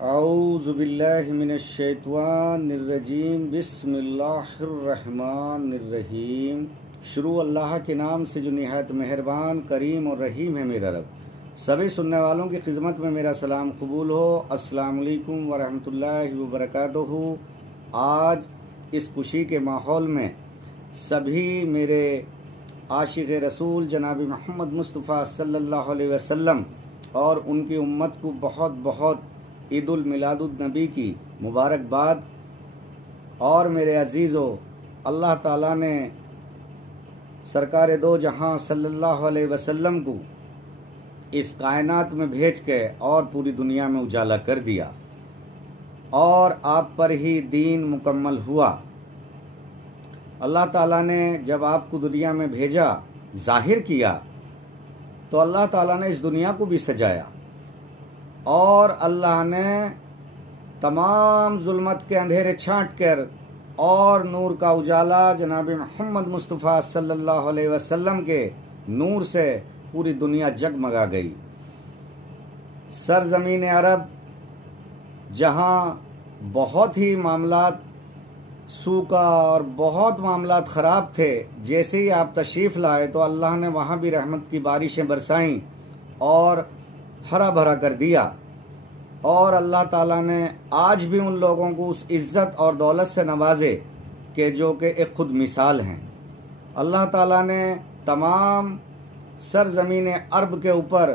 औज़ु बिल्लाहि मिनश्शैतानिर्रजीम बिस्मिल्लाहिर्रहमानिर्रहीम। शुरू अल्लाह के नाम से जो निहायत मेहरबान करीम और रहीम है मेरा रब। सभी सुनने वालों की खिदमत में मेरा सलाम कबूल हो। अस्सलामु अलैकुम वरहमतुल्लाहि वबरकातुहू। आज इस खुशी के माहौल में सभी मेरे आशिक़ रसूल जनाब मोहम्मद मुस्तफ़ा सल्लल्लाहु अलैहि वसल्लम और उनकी उम्मत को बहुत बहुत ईदुल मिलादुन नबी की मुबारकबाद। और मेरे अजीज़ों, अल्लाह ताला ने सरकार दो जहां सल्लल्लाहु अलैहि वसल्लम को इस कायनात में भेज के और पूरी दुनिया में उजाला कर दिया और आप पर ही दीन मुकम्मल हुआ। अल्लाह ताला ने जब आपको दुनिया में भेजा, जाहिर किया, तो अल्लाह ताला ने इस दुनिया को भी सजाया और अल्लाह ने तमाम जुल्मत के अंधेरे छांट कर और नूर का उजाला जनाब मोहम्मद मुस्तफ़ा सल्लल्लाहु अलैहि वसल्लम के नूर से पूरी दुनिया जगमगा गई। सरज़मीन अरब जहाँ बहुत ही मामलात सूखा और बहुत मामलात ख़राब थे, जैसे ही आप तशरीफ़ लाए तो अल्लाह ने वहाँ भी रहमत की बारिशें बरसाईं और हरा भरा कर दिया। और अल्लाह ताला ने आज भी उन लोगों को उस इज़्ज़त और दौलत से नवाजे कि जो कि एक खुद मिसाल हैं। अल्लाह ताला ने तमाम सरज़मीन अरब के ऊपर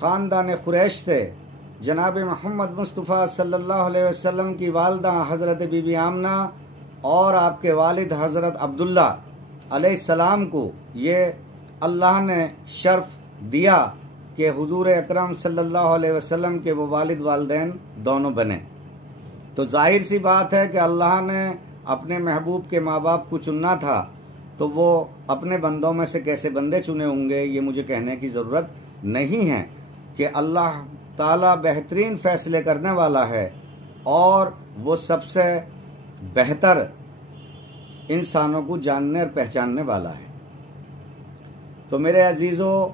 ख़ानदान कुरैश से जनाब मोहम्मद मुस्तफ़ा सल्लल्लाहु अलैहि वसल्लम की वालदा हज़रत बीबी आमना और आपके वालिद हज़रत अब्दुल्ला अलैहिस्सलाम को ये अल्लाह ने शर्फ दिया कि हुजूर अकरम सल्लल्लाहु अलैहि वसल्लम के वो वालिद वालदैन दोनों बने। तो जाहिर सी बात है कि अल्लाह ने अपने महबूब के माँ बाप को चुनना था, तो वो अपने बंदों में से कैसे बंदे चुने होंगे ये मुझे कहने की ज़रूरत नहीं है कि अल्लाह ताला बेहतरीन फ़ैसले करने वाला है और वो सबसे बेहतर इंसानों को जानने और पहचानने वाला है। तो मेरे अजीज़ों,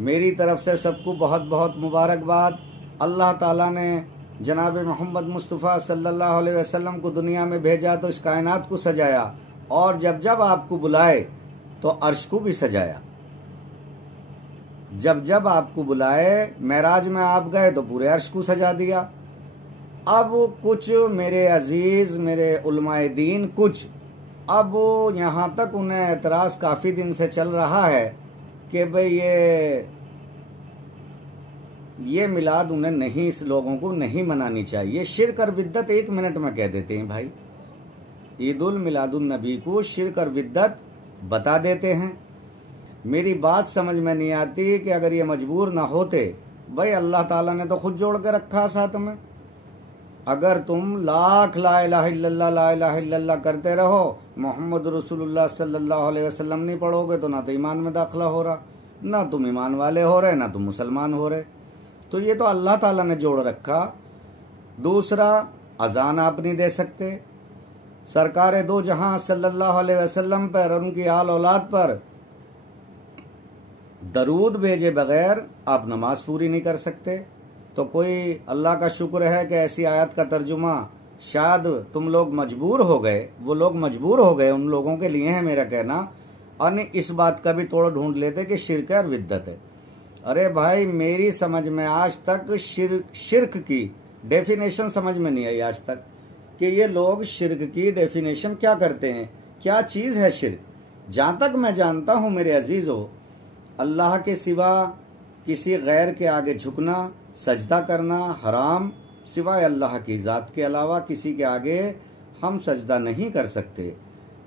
मेरी तरफ से सबको बहुत बहुत मुबारकबाद। अल्लाह ताला ने जनाब मोहम्मद मुस्तफ़ा सल्लल्लाहु अलैहि वसल्लम को दुनिया में भेजा तो इस कायनात को सजाया और जब जब आपको बुलाए तो अर्श को भी सजाया। जब जब आपको बुलाए, मेराज में आप गए तो पूरे अर्श को सजा दिया। अब कुछ मेरे अजीज़, मेरे उलमाए दीन, कुछ अब यहाँ तक उन्हें एतराज़ काफ़ी दिन से चल रहा है कि भाई ये मिलाद उन्हें नहीं, इस लोगों को नहीं मनानी चाहिए। शिर्क और बिद्दत 1 मिनट में कह देते हैं भाई। ईदुल मिलादुन नबी को शिर्क और बिद्दत बता देते हैं। मेरी बात समझ में नहीं आती कि अगर ये मजबूर ना होते, भाई अल्लाह ताला ने तो खुद जोड़ के रखा साथ में। अगर तुम लाख ला इलाहा इल्लल्लाह करते रहो, मोहम्मद रसूलुल्लाह सल्लल्लाहु अलैहि वसल्लम नहीं पढ़ोगे तो ना तो ईमान में दाखिला हो रहा, ना तुम ईमान वाले हो रहे, ना तुम मुसलमान हो रहे। तो ये तो अल्लाह ताला ने जोड़ रखा। दूसरा, अजान आप नहीं दे सकते। सरकार दो जहां सल्लल्लाहु अलैहि वसल्लम पर और उनकी आल औलाद पर दरूद भेजे बगैर आप नमाज पूरी नहीं कर सकते। तो कोई अल्लाह का शुक्र है कि ऐसी आयत का तर्जुमा शायद तुम लोग मजबूर हो गए, वो लोग मजबूर हो गए, उन लोगों के लिए है मेरा कहना। और नहीं, इस बात का भी तोड़ ढूंढ लेते कि शिर्क और बिद्दत है। अरे भाई, मेरी समझ में आज तक शिर्क की डेफिनेशन समझ में नहीं आई आज तक कि ये लोग शिर्क की डेफिनेशन क्या करते हैं, क्या चीज़ है शिर्क। जहाँ तक मैं जानता हूँ मेरे अजीज़ों, अल्लाह के सिवा किसी गैर के आगे झुकना, सजदा करना हराम। सिवाय अल्लाह की ज़ात के अलावा किसी के आगे हम सजदा नहीं कर सकते।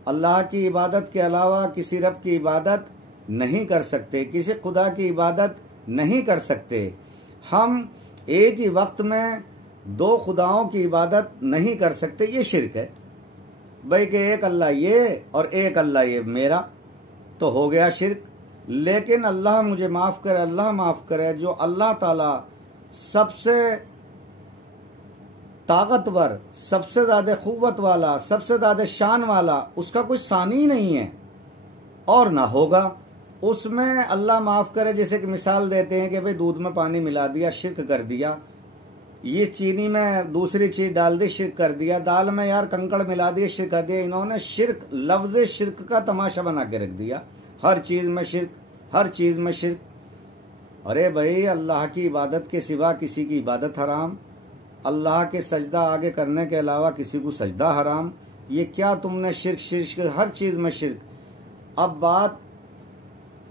अल्लाह की इबादत के अलावा किसी रब की इबादत नहीं कर सकते, किसी खुदा की इबादत नहीं कर सकते। हम एक ही वक्त में 2 खुदाओं की इबादत नहीं कर सकते। ये शिर्क है भाई कि एक अल्लाह ये और एक अल्लाह ये मेरा, तो हो गया शिर्क। लेकिन अल्लाह मुझे माफ़ करे, अल्लाह माफ़ करे, जो अल्लाह ताला सबसे ताकतवर, सबसे ज़्यादा क़ुव्वत वाला, सबसे ज़्यादा शान वाला, उसका कोई सानी नहीं है और ना होगा। उसमें अल्लाह माफ़ करे, जैसे कि मिसाल देते हैं कि भाई दूध में पानी मिला दिया, शिर्क कर दिया। ये चीनी में दूसरी चीज डाल दी, शिरक कर दिया। दाल में यार कंकड़ मिला दिए, शिरक कर दिया। इन्होंने शिरक, लफ्ज शिरक का तमाशा बना के रख दिया। हर चीज में शिरक, हर चीज में शिरक। अरे भाई, अल्लाह की इबादत के सिवा किसी की इबादत हराम, अल्लाह के सजदा आगे करने के अलावा किसी को सजदा हराम। ये क्या तुमने शिरक शिरक, हर चीज में शिरक। अब बात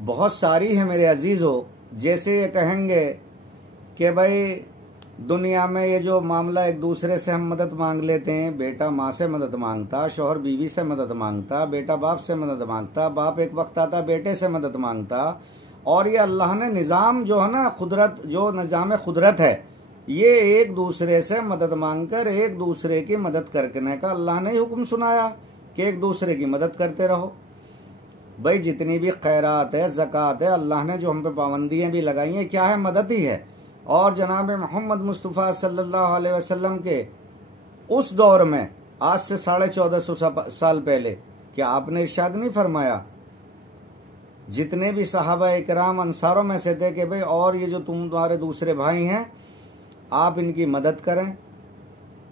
बहुत सारी है मेरे अजीजों। जैसे ये कहेंगे कि भाई दुनिया में ये जो मामला, एक दूसरे से हम मदद मांग लेते हैं, बेटा माँ से मदद मांगता, शौहर बीवी से मदद मांगता, बेटा बाप से मदद मांगता, बाप एक वक्त आता बेटे से मदद मांगता। और ये अल्लाह ने निज़ाम जो है ना, कुदरत, जो निज़ाम कुदरत है, ये एक दूसरे से मदद मांगकर एक दूसरे की मदद करने का अल्लाह ने हुक्म सुनाया कि एक दूसरे की मदद करते रहो। भाई जितनी भी खैरात है, ज़कात है, अल्लाह ने जो हम पे पाबंदियाँ भी लगाई हैं, क्या है? मदद ही है। और जनाब मोहम्मद मुस्तफ़ा सल्लल्लाहु अलैहि वसल्लम के उस दौर में, आज से 1450 साल पहले, क्या आपने इरशाद नहीं फरमाया, जितने भी सहाबा इकराम अंसारों में से थे, कि भाई और ये जो तुम्हारे दूसरे भाई हैं, आप इनकी मदद करें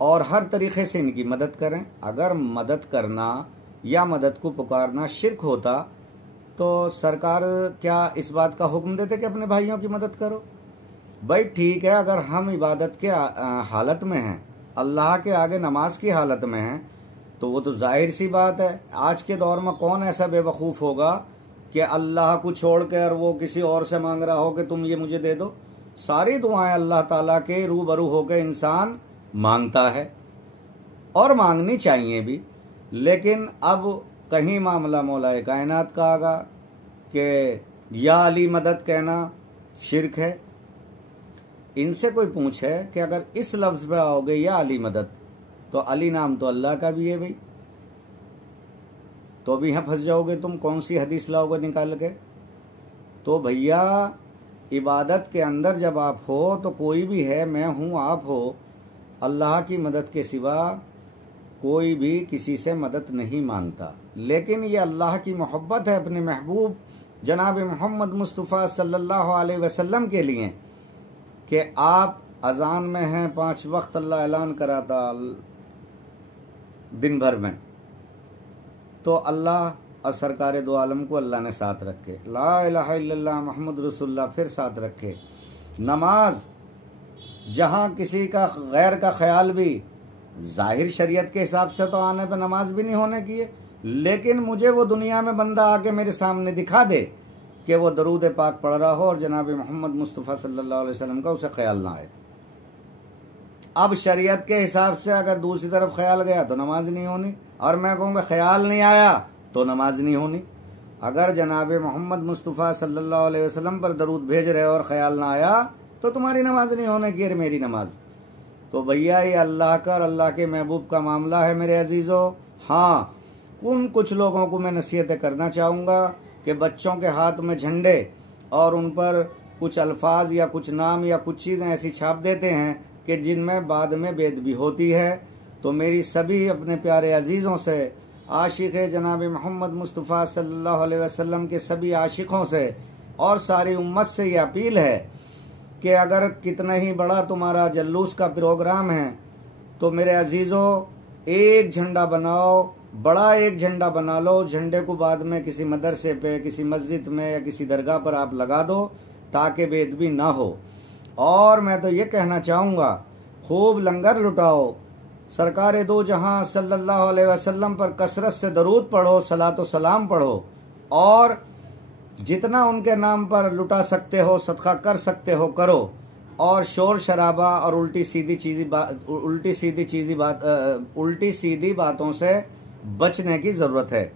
और हर तरीके से इनकी मदद करें। अगर मदद करना या मदद को पुकारना शिरक होता तो सरकार क्या इस बात का हुक्म देते कि अपने भाइयों की मदद करो? भाई ठीक है, अगर हम इबादत के हालत में हैं, अल्लाह के आगे नमाज की हालत में हैं, तो वो तो जाहिर सी बात है। आज के दौर में कौन ऐसा बेवकूफ़ होगा कि अल्लाह को छोड़कर वो किसी और से मांग रहा हो कि तुम ये मुझे दे दो? सारी दुआएं अल्लाह ताला के रूबरू होकर इंसान मांगता है और मांगनी चाहिए भी। लेकिन अब कहीं मामला मौलाए कायनात का आगा कि या अली मदद कहना शिरक है। इनसे कोई पूछे कि अगर इस लफ्ज़ पे आओगे या अली मदद, तो अली नाम तो अल्लाह का भी है भाई, तो भी यहाँ फंस जाओगे तुम। कौन सी हदीस लाओगे निकाल के? तो भैया इबादत के अंदर जब आप हो तो कोई भी है, मैं हूँ, आप हो, अल्लाह की मदद के सिवा कोई भी किसी से मदद नहीं मांगता। लेकिन ये अल्लाह की मोहब्बत है अपने महबूब जनाब मोहम्मद मुस्तफ़ा सल्लल्लाहु अलैहि वसल्लम के लिए कि आप अजान में हैं, 5 वक्त अल्लाह ऐलान कराता दिन भर में, तो अल्लाह और सरकार दो आलम को अल्लाह ने साथ रखे, ला इलाहा इल्लल्लाह मुहम्मद रसूलुल्लाह फिर साथ रखे। नमाज जहाँ किसी का गैर का ख्याल भी, जाहिर शरीयत के हिसाब से तो आने पे नमाज भी नहीं होने की है, लेकिन मुझे वो दुनिया में बंदा आके मेरे सामने दिखा दे कि वो दरूद पाक पढ़ रहा हो और जनाब मोहम्मद मुस्तफ़ा सल्लल्लाहु अलैहि वसल्लम का उसे ख्याल ना आए। अब शरीयत के हिसाब से अगर दूसरी तरफ ख्याल गया तो नमाज नहीं होनी, और मैं कहूँगा ख्याल नहीं आया तो नमाज नहीं होनी। अगर जनाब मोहम्मद मुस्तफ़ा सल्लल्लाहु अलैहि वसल्लम पर दरूद भेज रहे हो और ख्याल ना आया तो तुम्हारी नमाज नहीं होने की, मेरी नमाज। तो भैया ये अल्लाह का और अल्लाह के महबूब का मामला है मेरे अजीज़ों। हाँ, उन कुछ लोगों को मैं नसीहतें करना चाहूँगा कि बच्चों के हाथ में झंडे और उन पर कुछ अल्फाज या कुछ नाम या कुछ चीज़ें ऐसी छाप देते हैं कि जिनमें बाद में बेदबी होती है। तो मेरी सभी अपने प्यारे अजीज़ों से, आशिक़ जनाब मोहम्मद मुस्तफ़ा सल्लल्लाहु अलैहि वसल्लम के सभी आशिक़ों से और सारी उम्मत से ये अपील है कि अगर कितना ही बड़ा तुम्हारा जल्लूस का प्रोग्राम है तो मेरे अजीज़ों एक झंडा बनाओ, बड़ा एक झंडा बना लो। झंडे को बाद में किसी मदरसे पे, किसी मस्जिद में या किसी दरगाह पर आप लगा दो ताकि बेदबी ना हो। और मैं तो ये कहना चाहूँगा, खूब लंगर लुटाओ, सरकार दो जहां सल्लल्लाहु अलैहि वसल्लम पर कसरत से दरूद पढ़ो, सलातो सलाम पढ़ो, और जितना उनके नाम पर लुटा सकते हो, सदका कर सकते हो करो। और शोर शराबा और उल्टी सीधी बातों से बचने की ज़रूरत है।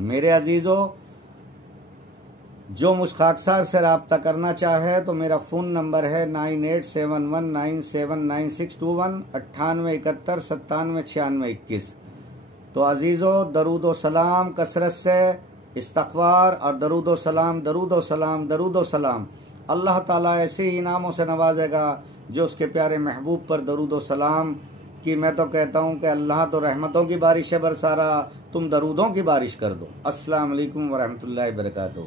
मेरे अजीज़ों, जो मुझ खाकसार से रब्ता करना चाहे तो मेरा फ़ोन नंबर है 9871979621 9871979621। तो अजीज़ों, दरूद सलाम कसरत से इस्तग़फ़ार और दरूद सलाम, दरूद सलाम, दरूद सलाम। अल्लाह ताला ऐसे ही इनामों से नवाजेगा जो उसके प्यारे महबूब पर दरूद सलाम की। मैं तो कहता हूँ कि अल्लाह तो रहमतों की बारिश है बरसा रहा, तुम दरूदों की बारिश कर दो। अस्सलाम वालेकुम व रहमतुल्लाहि व बरकातुहू।